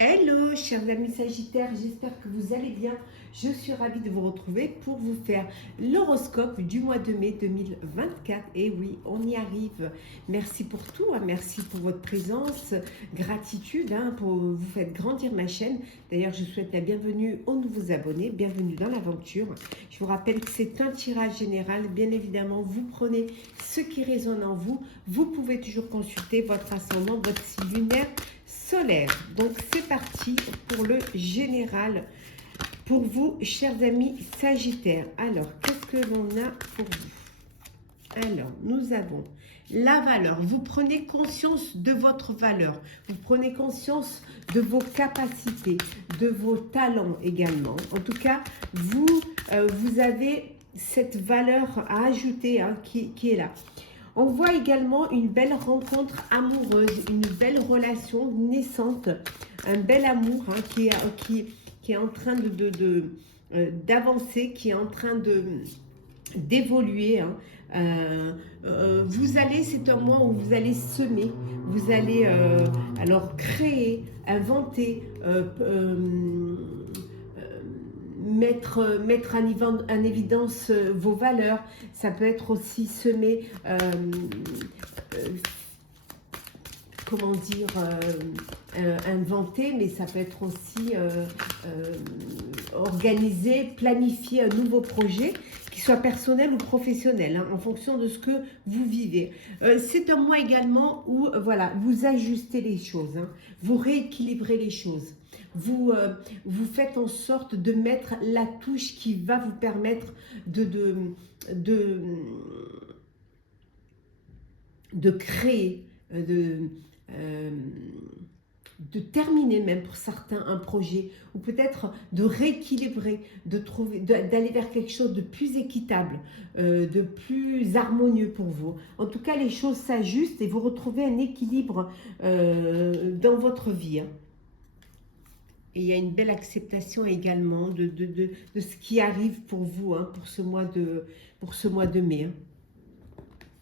Hello, chers amis Sagittaires, j'espère que vous allez bien. Je suis ravie de vous retrouver pour vous faire l'horoscope du mois de mai 2024. Et oui, on y arrive. Merci pour tout, hein. Merci pour votre présence, gratitude, hein, pour vous faire grandir ma chaîne. D'ailleurs, je souhaite la bienvenue aux nouveaux abonnés, bienvenue dans l'aventure. Je vous rappelle que c'est un tirage général. Bien évidemment, vous prenez ce qui résonne en vous. Vous pouvez toujours consulter votre ascendant, votre signe lunaire solaire. Donc c'est parti pour le général pour vous, chers amis Sagittaires. Alors, qu'est-ce que l'on a pour vous? Alors, nous avons la valeur. Vous prenez conscience de votre valeur. Vous prenez conscience de vos capacités, de vos talents également. En tout cas, vous avez cette valeur à ajouter, hein, qui est là. On voit également une belle rencontre amoureuse, une belle relation naissante, un bel amour, hein, qui est en train d'avancer, qui est en train d'évoluer, hein. C'est un mois où vous allez semer, vous allez alors créer, inventer, mettre en évidence vos valeurs. Ça peut être aussi semer, comment dire, inventer, mais ça peut être aussi organiser, planifier un nouveau projet, qu'il soit personnel ou professionnel, hein, en fonction de ce que vous vivez. C'est un mois également où voilà, vous ajustez les choses, hein, vous rééquilibrez les choses. Vous faites en sorte de mettre la touche qui va vous permettre de créer, de terminer même pour certains un projet, ou peut-être de rééquilibrer, d'aller vers quelque chose de plus équitable, de plus harmonieux pour vous. En tout cas, les choses s'ajustent et vous retrouvez un équilibre dans votre vie, hein. Et il y a une belle acceptation également de ce qui arrive pour vous, hein, pour ce mois de mai, hein.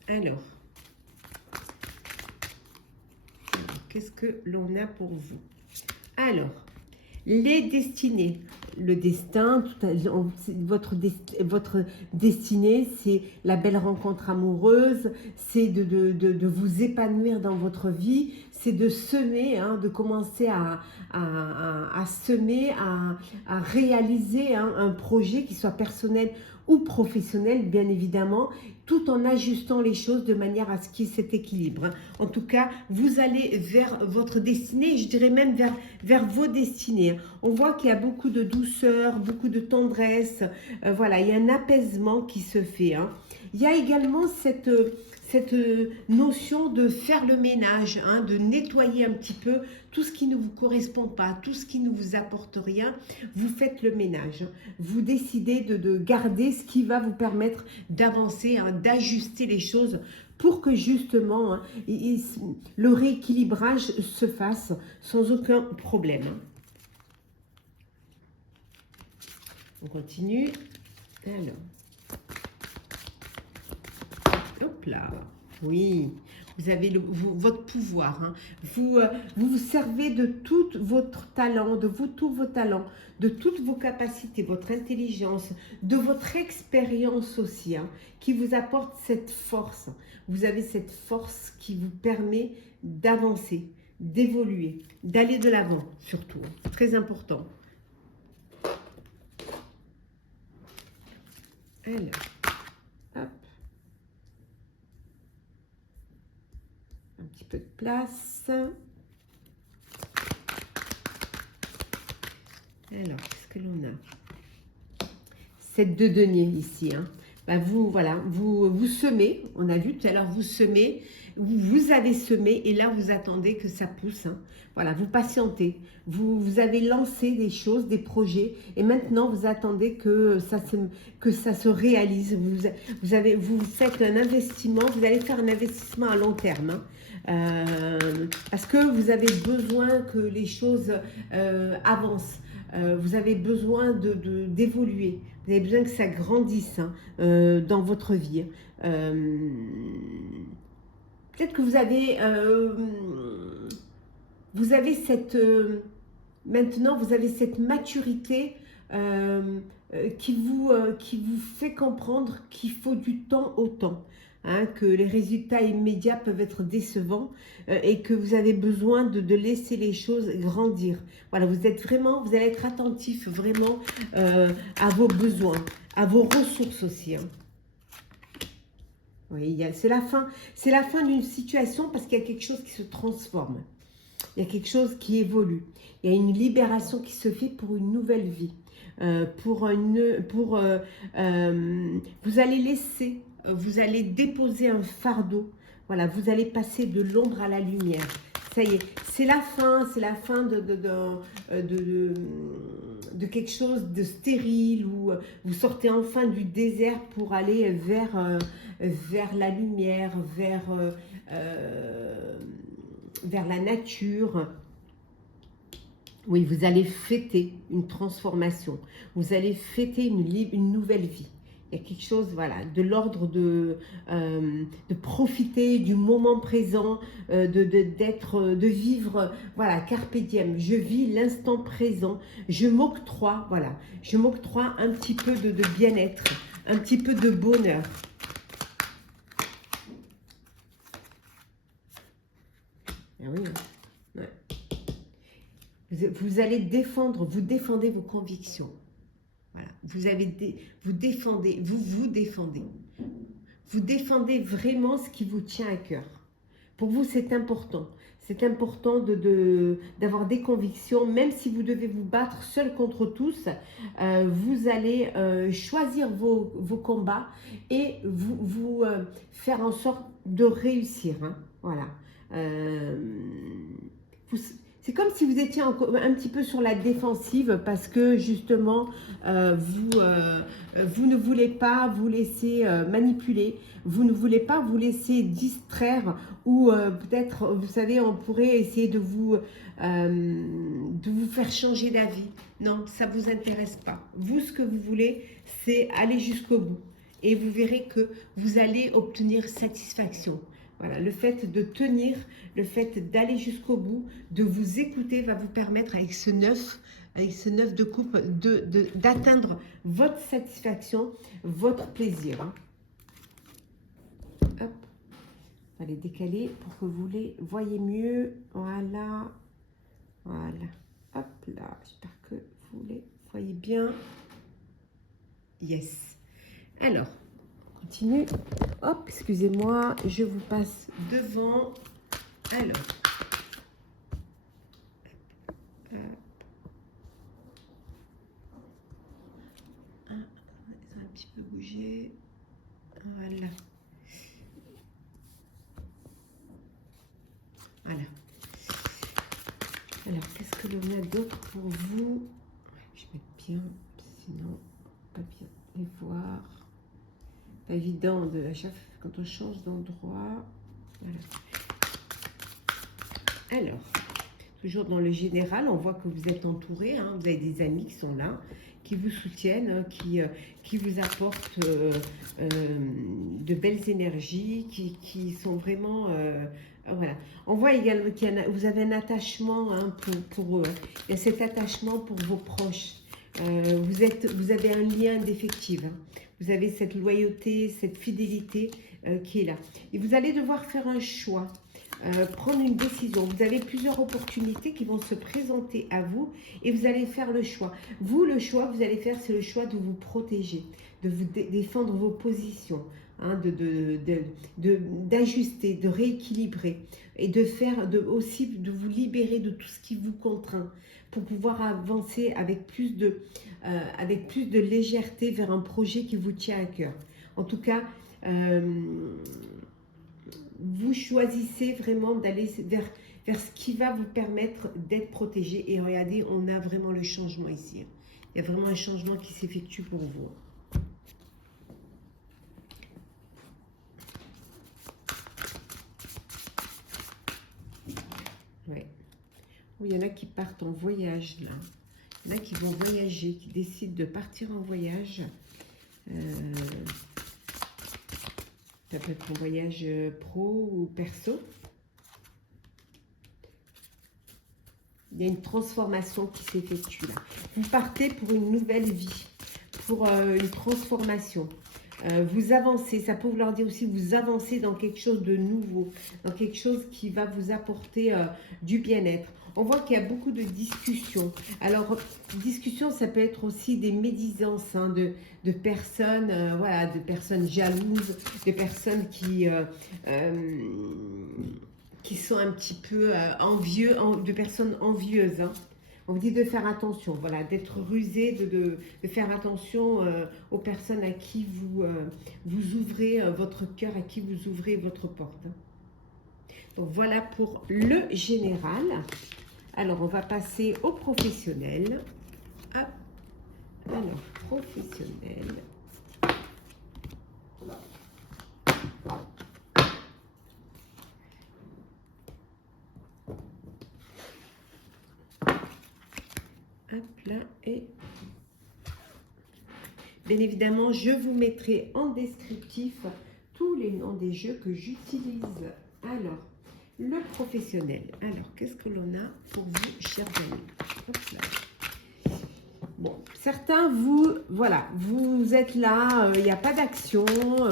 Alors, qu'est-ce que l'on a pour vous? Alors, les destinées. Le destin, votre destinée, c'est la belle rencontre amoureuse, c'est de vous épanouir dans votre vie, c'est de semer, hein, de commencer à semer, à réaliser, hein, un projet qui soit personnel ou professionnel, bien évidemment, tout en ajustant les choses de manière à ce qu'il y ait cet équilibre, hein. En tout cas, vous allez vers votre destinée, je dirais même vers vos destinées, hein. On voit qu'il y a beaucoup de douceur, beaucoup de tendresse, voilà, il y a un apaisement qui se fait, hein. Il y a également cette notion de faire le ménage, hein, de nettoyer un petit peu tout ce qui ne vous correspond pas, tout ce qui ne vous apporte rien. Vous faites le ménage, hein. Vous décidez de garder ce qui va vous permettre d'avancer, hein, d'ajuster les choses pour que justement, hein, le rééquilibrage se fasse sans aucun problème, hein. On continue. Alors. Hop là. Oui. Vous avez votre pouvoir, hein. Vous servez de tout votre talent, tous vos talents, de toutes vos capacités, votre intelligence, de votre expérience aussi, hein, qui vous apporte cette force. Vous avez cette force qui vous permet d'avancer, d'évoluer, d'aller de l'avant surtout, hein. Très important. Alors, hop. Un petit peu de place. Alors, qu'est-ce que l'on a? 7 de denier ici, hein. Bah voilà, vous semez, on a vu tout à l'heure, vous semez, vous avez semé et là vous attendez que ça pousse, hein. Voilà, vous patientez, vous avez lancé des choses, des projets et maintenant vous attendez que ça se réalise. Vous faites un investissement, vous allez faire un investissement à long terme, hein. Parce que vous avez besoin que les choses avancent. Vous avez besoin d'évoluer. Vous avez besoin que ça grandisse, hein, dans votre vie. Peut-être que vous avez cette maintenant, vous avez cette maturité qui vous fait comprendre qu'il faut du temps au temps. Hein, que les résultats immédiats peuvent être décevants et que vous avez besoin de laisser les choses grandir. Voilà, vous allez être attentif vraiment à vos besoins, à vos ressources aussi. Hein. Oui, c'est la fin d'une situation parce qu'il y a quelque chose qui se transforme. Il y a quelque chose qui évolue. Il y a une libération qui se fait pour une nouvelle vie. Vous allez laisser, vous allez déposer un fardeau. Voilà, vous allez passer de l'ombre à la lumière. Ça y est, c'est la fin de quelque chose de stérile où vous sortez enfin du désert pour aller vers la lumière, vers la nature. Oui, vous allez fêter une transformation. Vous allez fêter une nouvelle vie. Il y a quelque chose, voilà, de l'ordre de profiter du moment présent, de vivre, voilà, carpe diem. Je vis l'instant présent. Je m'octroie, voilà, je m'octroie un petit peu de bien-être, un petit peu de bonheur. Ah oui, hein. Ouais. Vous allez vous défendez vos convictions. Voilà. Vous défendez. Vous défendez vraiment ce qui vous tient à cœur. Pour vous, c'est important. C'est important d'avoir des convictions, même si vous devez vous battre seul contre tous. Vous allez choisir vos combats et vous faire en sorte de réussir. Hein. Voilà. C'est comme si vous étiez un petit peu sur la défensive parce que justement, vous ne voulez pas vous laisser manipuler, vous ne voulez pas vous laisser distraire ou peut-être, vous savez, on pourrait essayer de vous faire changer d'avis. Non, ça ne vous intéresse pas. Vous, ce que vous voulez, c'est aller jusqu'au bout. Et vous verrez que vous allez obtenir satisfaction. Voilà, le fait de tenir, le fait d'aller jusqu'au bout, de vous écouter va vous permettre avec ce 9 de coupe d'atteindre votre satisfaction, votre plaisir. Hein. Hop, on va les décaler pour que vous les voyez mieux. Voilà, voilà. Hop là, j'espère que vous les voyez bien. Yes. Alors, continue. Hop, excusez-moi, je vous passe devant. Alors, ils ont un petit peu bougé. Voilà. Voilà. Alors, qu'est-ce que l'on a d'autre pour vous? Je vais mettre bien, sinon, pas bien les voir. Pas évident à chaque fois quand on change d'endroit. Voilà. Alors, toujours dans le général, on voit que vous êtes entouré, hein, vous avez des amis qui sont là, qui vous soutiennent, hein, qui vous apportent de belles énergies, qui sont vraiment... voilà. On voit également que vous avez un attachement hein, pour eux. Hein. Il y a cet attachement pour vos proches. Vous avez un lien d'affectif. Hein. Vous avez cette loyauté, cette fidélité qui est là. Et vous allez devoir faire un choix. Prendre une décision. Vous avez plusieurs opportunités qui vont se présenter à vous et vous allez faire le choix. Vous, le choix que vous allez faire, c'est le choix de vous protéger, de vous défendre vos positions, hein, d'ajuster, de rééquilibrer et aussi de vous libérer de tout ce qui vous contraint pour pouvoir avancer avec plus de légèreté vers un projet qui vous tient à cœur. En tout cas, vous choisissez vraiment d'aller vers ce qui va vous permettre d'être protégé. Et regardez, on a vraiment le changement ici. Il y a vraiment un changement qui s'effectue pour vous. Ouais. Il y en a qui partent en voyage là. Il y en a qui vont voyager, qui décident de partir en voyage. Ça peut être un voyage pro ou perso. Il y a une transformation qui s'effectue là. Vous partez pour une nouvelle vie, pour une transformation. Vous avancez, ça peut vouloir dire aussi vous avancez dans quelque chose de nouveau, dans quelque chose qui va vous apporter du bien-être. On voit qu'il y a beaucoup de discussions. Alors, discussion, ça peut être aussi des médisances hein, de personnes, voilà, de personnes jalouses, de personnes qui sont un petit peu de personnes envieuses. Hein. On vous dit de faire attention, voilà, d'être rusé, de faire attention aux personnes à qui vous ouvrez votre cœur, à qui vous ouvrez votre porte. Donc voilà pour le général. Alors on va passer au professionnel. Hop. Alors, professionnel. Hop là, et bien évidemment, je vous mettrai en descriptif tous les noms des jeux que j'utilise. Alors, le professionnel. Alors, qu'est-ce que l'on a pour vous, chers amis? Hop là. Bon, certains, voilà, vous êtes là, il n'y a pas d'action,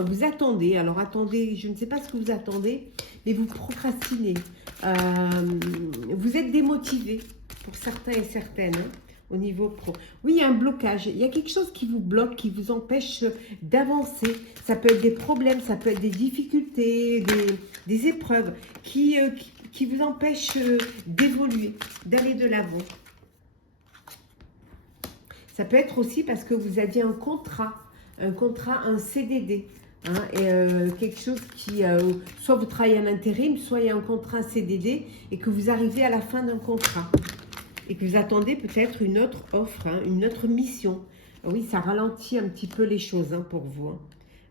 vous attendez. Alors, attendez, je ne sais pas ce que vous attendez, mais vous procrastinez. Vous êtes démotivé pour certains et certaines. Hein. Au niveau pro. Oui, il y a un blocage. Il y a quelque chose qui vous bloque, qui vous empêche d'avancer. Ça peut être des problèmes, ça peut être des difficultés, des épreuves qui vous empêchent d'évoluer, d'aller de l'avant. Ça peut être aussi parce que vous aviez un contrat, un CDD. Hein, et quelque chose qui, soit vous travaillez en intérim, soit il y a un contrat, un CDD, et que vous arrivez à la fin d'un contrat. Et que vous attendez peut-être une autre offre, hein, une autre mission. Oui, ça ralentit un petit peu les choses hein, pour vous.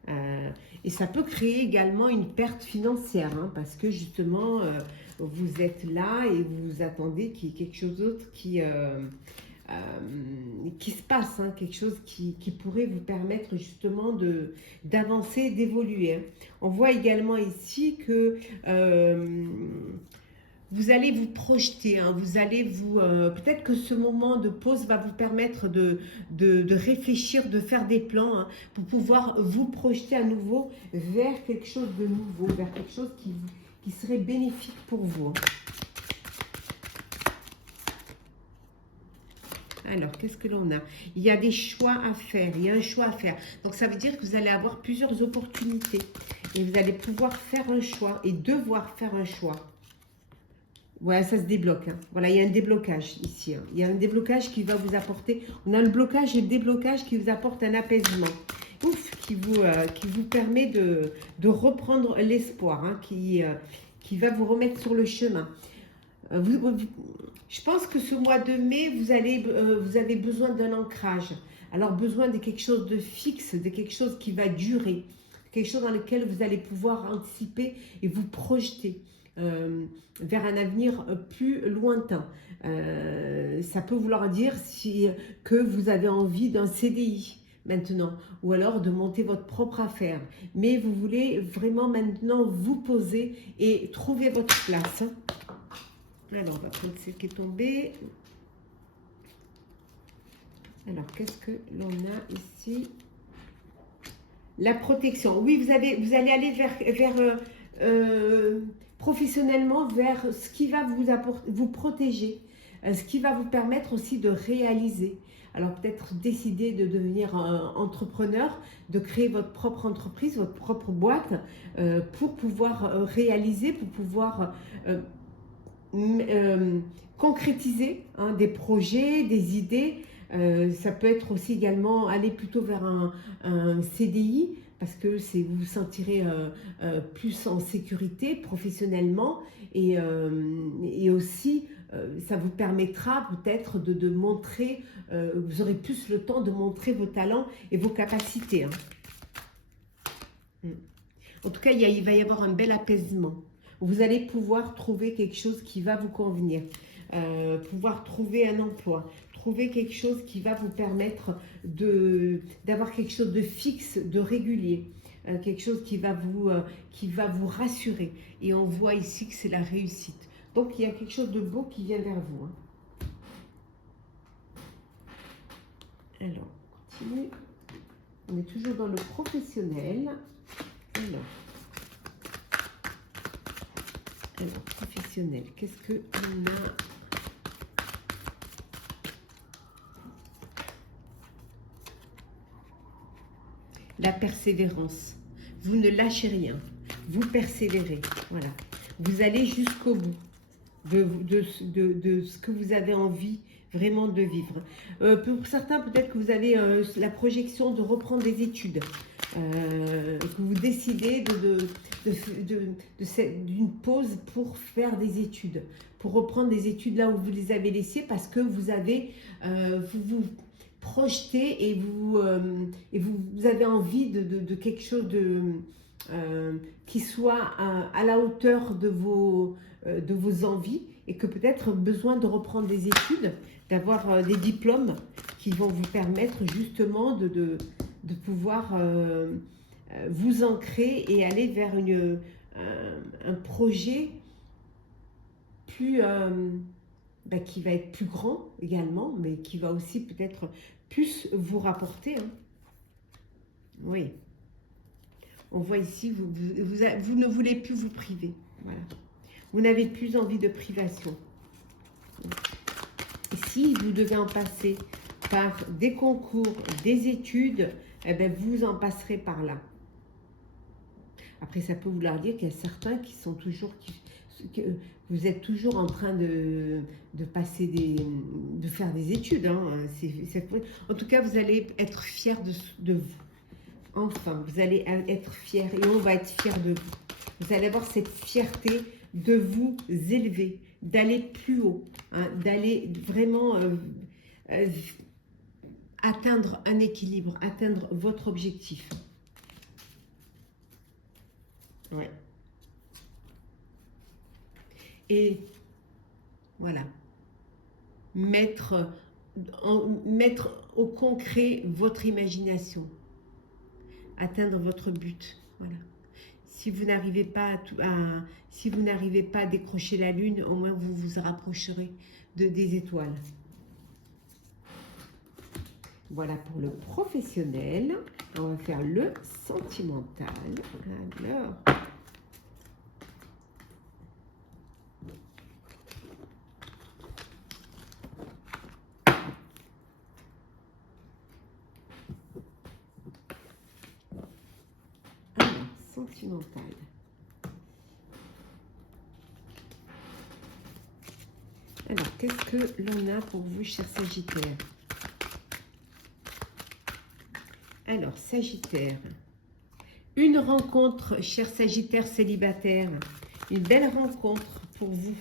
Hein. Et ça peut créer également une perte financière, hein, parce que justement, vous êtes là et vous attendez qu'il y ait quelque chose d'autre qui se passe, hein, quelque chose qui pourrait vous permettre justement d'avancer, d'évoluer. Hein. On voit également ici que... vous allez vous projeter, hein, vous allez peut-être que ce moment de pause va vous permettre de réfléchir, de faire des plans hein, pour pouvoir vous projeter à nouveau vers quelque chose de nouveau, vers quelque chose qui serait bénéfique pour vous. Hein. Alors, qu'est-ce que l'on a? Il y a des choix à faire, il y a un choix à faire. Donc, ça veut dire que vous allez avoir plusieurs opportunités et vous allez pouvoir faire un choix et devoir faire un choix. Voilà, ça se débloque. Hein. Voilà, il y a un déblocage ici. Hein. Il y a un déblocage qui va vous apporter... On a le blocage et le déblocage qui vous apporte un apaisement. Ouf, qui vous permet de reprendre l'espoir, hein, qui va vous remettre sur le chemin. Je pense que ce mois de mai, vous avez besoin d'un ancrage. Alors, besoin de quelque chose de fixe, de quelque chose qui va durer. Quelque chose dans lequel vous allez pouvoir anticiper et vous projeter. Vers un avenir plus lointain. Ça peut vouloir dire que vous avez envie d'un CDI maintenant, ou alors de monter votre propre affaire. Mais vous voulez vraiment maintenant vous poser et trouver votre place. Alors, on va prendre celle qui est tombée. Alors, qu'est-ce que l'on a ici? La protection. Oui, vous allez aller vers professionnellement vers ce qui va vous protéger, ce qui va vous permettre aussi de réaliser. Alors peut-être décider de devenir entrepreneur, de créer votre propre entreprise, votre propre boîte pour pouvoir réaliser, pour pouvoir concrétiser hein, des projets, des idées. Ça peut être aussi également aller plutôt vers un CDI, parce que vous vous sentirez plus en sécurité professionnellement et aussi ça vous permettra peut-être de montrer, vous aurez plus le temps de montrer vos talents et vos capacités. Hein. En tout cas, il va y avoir un bel apaisement. Vous allez pouvoir trouver quelque chose qui va vous convenir, pouvoir trouver un emploi, trouver quelque chose qui va vous permettre d'avoir quelque chose de fixe, de régulier, quelque chose qui va vous rassurer. Et on voit ici que c'est la réussite. Donc, il y a quelque chose de beau qui vient vers vous. Hein. Alors, on continue. On est toujours dans le professionnel. Alors professionnel, qu'est-ce qu'on a? La persévérance. Vous ne lâchez rien. Vous persévérez. Voilà. Vous allez jusqu'au bout de ce que vous avez envie vraiment de vivre. Pour certains, peut-être que vous avez la projection de reprendre des études. Que vous décidez d'une pause pour faire des études, pour reprendre des études là où vous les avez laissées, parce que vous avez vous projetez et vous avez envie de quelque chose qui soit à la hauteur de vos envies, et que peut-être besoin de reprendre des études, d'avoir des diplômes qui vont vous permettre justement de pouvoir vous ancrer et aller vers un projet plus qui va être plus grand également, mais qui va aussi peut-être plus vous rapporter. Hein. Oui. On voit ici, vous ne voulez plus vous priver. Voilà. Vous n'avez plus envie de privation. Et si vous devez en passer par des concours, des études, eh bien, vous en passerez par là. Après, ça peut vouloir dire qu'il y a certains qui sont toujours... que vous êtes toujours en train de passer de faire des études. Hein. En tout cas, vous allez être fiers de vous. Enfin, vous allez être fiers et on va être fiers de vous. Vous allez avoir cette fierté de vous élever, d'aller plus haut, hein, d'aller vraiment atteindre un équilibre, atteindre votre objectif. Ouais. Et voilà, mettre au concret votre imagination, atteindre votre but. Voilà. Si vous n'arrivez pas si vous n'arrivez pas à décrocher la lune, au moins vous vous rapprocherez des étoiles. Voilà pour le professionnel. On va faire le sentimental. Alors, sentimental. Alors, qu'est-ce que l'on a pour vous, chers Sagittaires? Alors, Sagittaire, une rencontre, cher Sagittaire célibataire, une belle rencontre pour vous,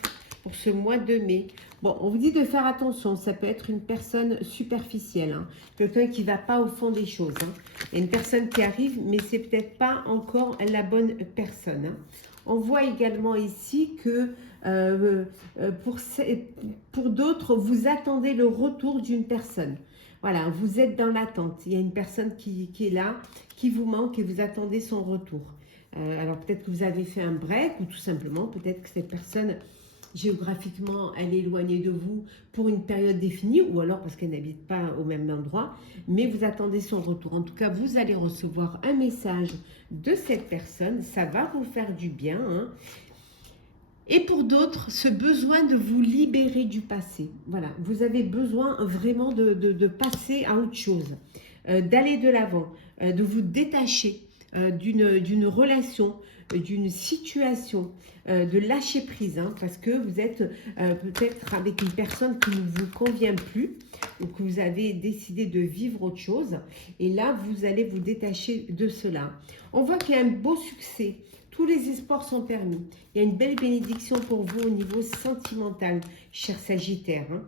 pour ce mois de mai. Bon, on vous dit de faire attention, ça peut être une personne superficielle, hein, quelqu'un qui ne va pas au fond des choses. Hein. Il y a une personne qui arrive, mais c'est peut-être pas encore la bonne personne. Hein. On voit également ici que pour d'autres, vous attendez le retour d'une personne. Voilà, vous êtes dans l'attente. Il y a une personne qui est là, qui vous manque et vous attendez son retour. Alors peut-être que vous avez fait un break ou tout simplement peut-être que cette personne, géographiquement, elle est éloignée de vous pour une période définie ou alors parce qu'elle n'habite pas au même endroit, mais vous attendez son retour. En tout cas, vous allez recevoir un message de cette personne. Ça va vous faire du bien, hein. Et pour d'autres, ce besoin de vous libérer du passé. Voilà, vous avez besoin vraiment de passer à autre chose, d'aller de l'avant, de vous détacher d'une relation, d'une situation, de lâcher prise, hein, parce que vous êtes peut-être avec une personne qui ne vous convient plus, ou que vous avez décidé de vivre autre chose. Et là, vous allez vous détacher de cela. On voit qu'il y a un beau succès. Tous les espoirs sont permis. Il y a une belle bénédiction pour vous au niveau sentimental, cher Sagittaire. Hein.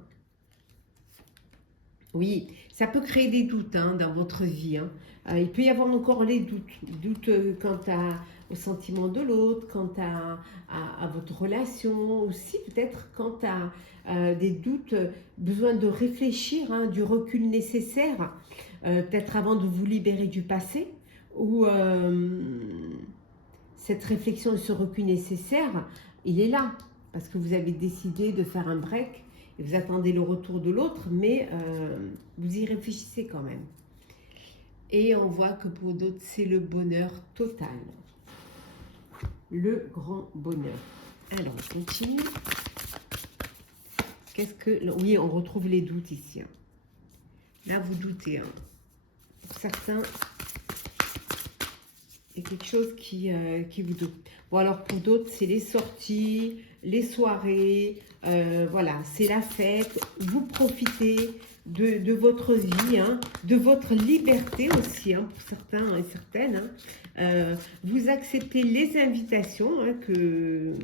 Oui, ça peut créer des doutes hein, dans votre vie. Hein. Il peut y avoir encore les doutes. Doutes quant au sentiment de l'autre, quant à votre relation, aussi peut-être quant à des doutes, besoin de réfléchir, hein, du recul nécessaire, peut-être avant de vous libérer du passé, ou... cette réflexion et ce recul nécessaire, il est là, parce que vous avez décidé de faire un break et vous attendez le retour de l'autre, mais vous y réfléchissez quand même. Et on voit que pour d'autres, c'est le bonheur total. Le grand bonheur. Alors, on continue. Qu'est-ce que... Oui, on retrouve les doutes ici. Hein. Là, vous doutez. Hein. Pour certains, il y a quelque chose qui vous doute. Bon, alors pour d'autres, c'est les sorties, les soirées, voilà, c'est la fête. Vous profitez de votre vie, hein, de votre liberté aussi, hein, pour certains et certaines. Hein. Vous acceptez les invitations hein, que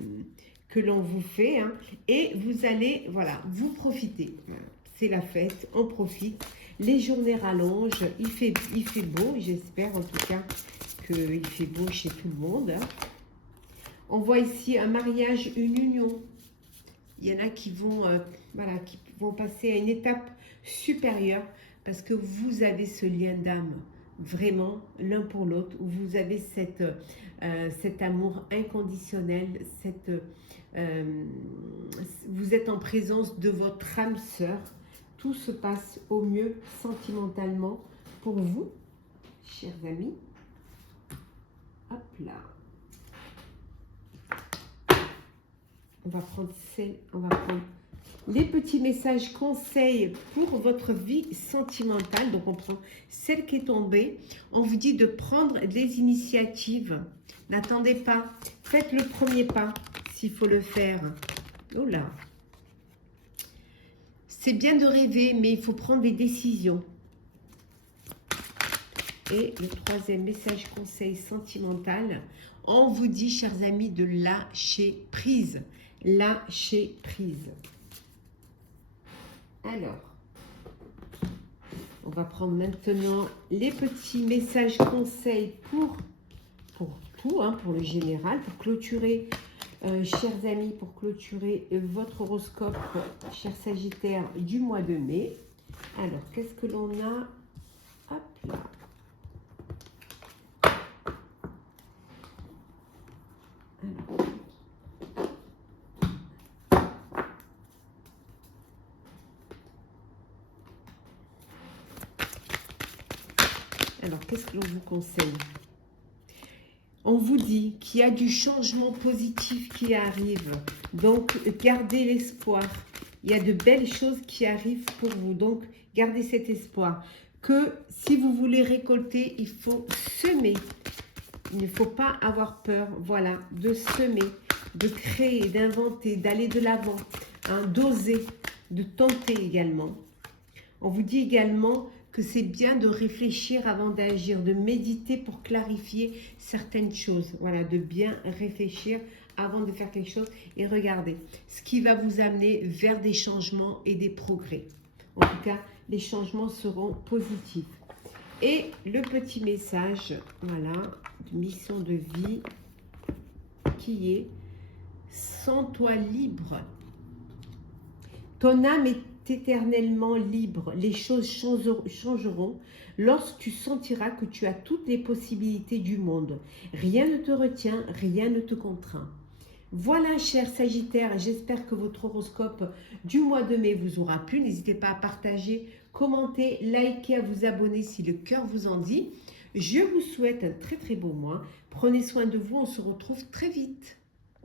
l'on vous fait hein, et vous allez, voilà, vous profitez. C'est la fête, on profite. Les journées rallongent, il fait beau, j'espère en tout cas qu'il fait beau chez tout le monde. On voit ici un mariage, une union. Il y en a qui vont, voilà, qui vont passer à une étape supérieure parce que vous avez ce lien d'âme, vraiment, l'un pour l'autre, où vous avez cet amour inconditionnel, vous êtes en présence de votre âme sœur. Tout se passe au mieux sentimentalement pour vous, chers amis. Hop là. On va prendre les petits messages conseils pour votre vie sentimentale. Donc, on prend celle qui est tombée. On vous dit de prendre des initiatives. N'attendez pas. Faites le premier pas s'il faut le faire. Oh là. C'est bien de rêver, mais il faut prendre des décisions. Et le troisième message conseil sentimental, on vous dit, chers amis, de lâcher prise. Lâcher prise. Alors, on va prendre maintenant les petits messages conseils pour tout, hein, pour le général, pour clôturer, chers amis, pour clôturer votre horoscope, cher Sagittaire, du mois de mai. Alors, qu'est-ce que l'on a? Hop là. Alors, qu'est-ce que l'on vous conseille? On vous dit qu'il y a du changement positif qui arrive. Donc, gardez l'espoir. Il y a de belles choses qui arrivent pour vous. Donc, gardez cet espoir. Que si vous voulez récolter, il faut semer. Il ne faut pas avoir peur, voilà, de semer, de créer, d'inventer, d'aller de l'avant, hein, d'oser, de tenter également. On vous dit également que c'est bien de réfléchir avant d'agir, de méditer pour clarifier certaines choses. Voilà, de bien réfléchir avant de faire quelque chose et regardez ce qui va vous amener vers des changements et des progrès. En tout cas, les changements seront positifs. Et le petit message, voilà, de mission de vie qui est « Sens-toi libre ». Ton âme est éternellement libre. Les choses changeront lorsque tu sentiras que tu as toutes les possibilités du monde. Rien ne te retient, rien ne te contraint. Voilà, chers Sagittaires, j'espère que votre horoscope du mois de mai vous aura plu. N'hésitez pas à partager, commenter, liker, à vous abonner si le cœur vous en dit. Je vous souhaite un très très beau mois. Prenez soin de vous, on se retrouve très vite.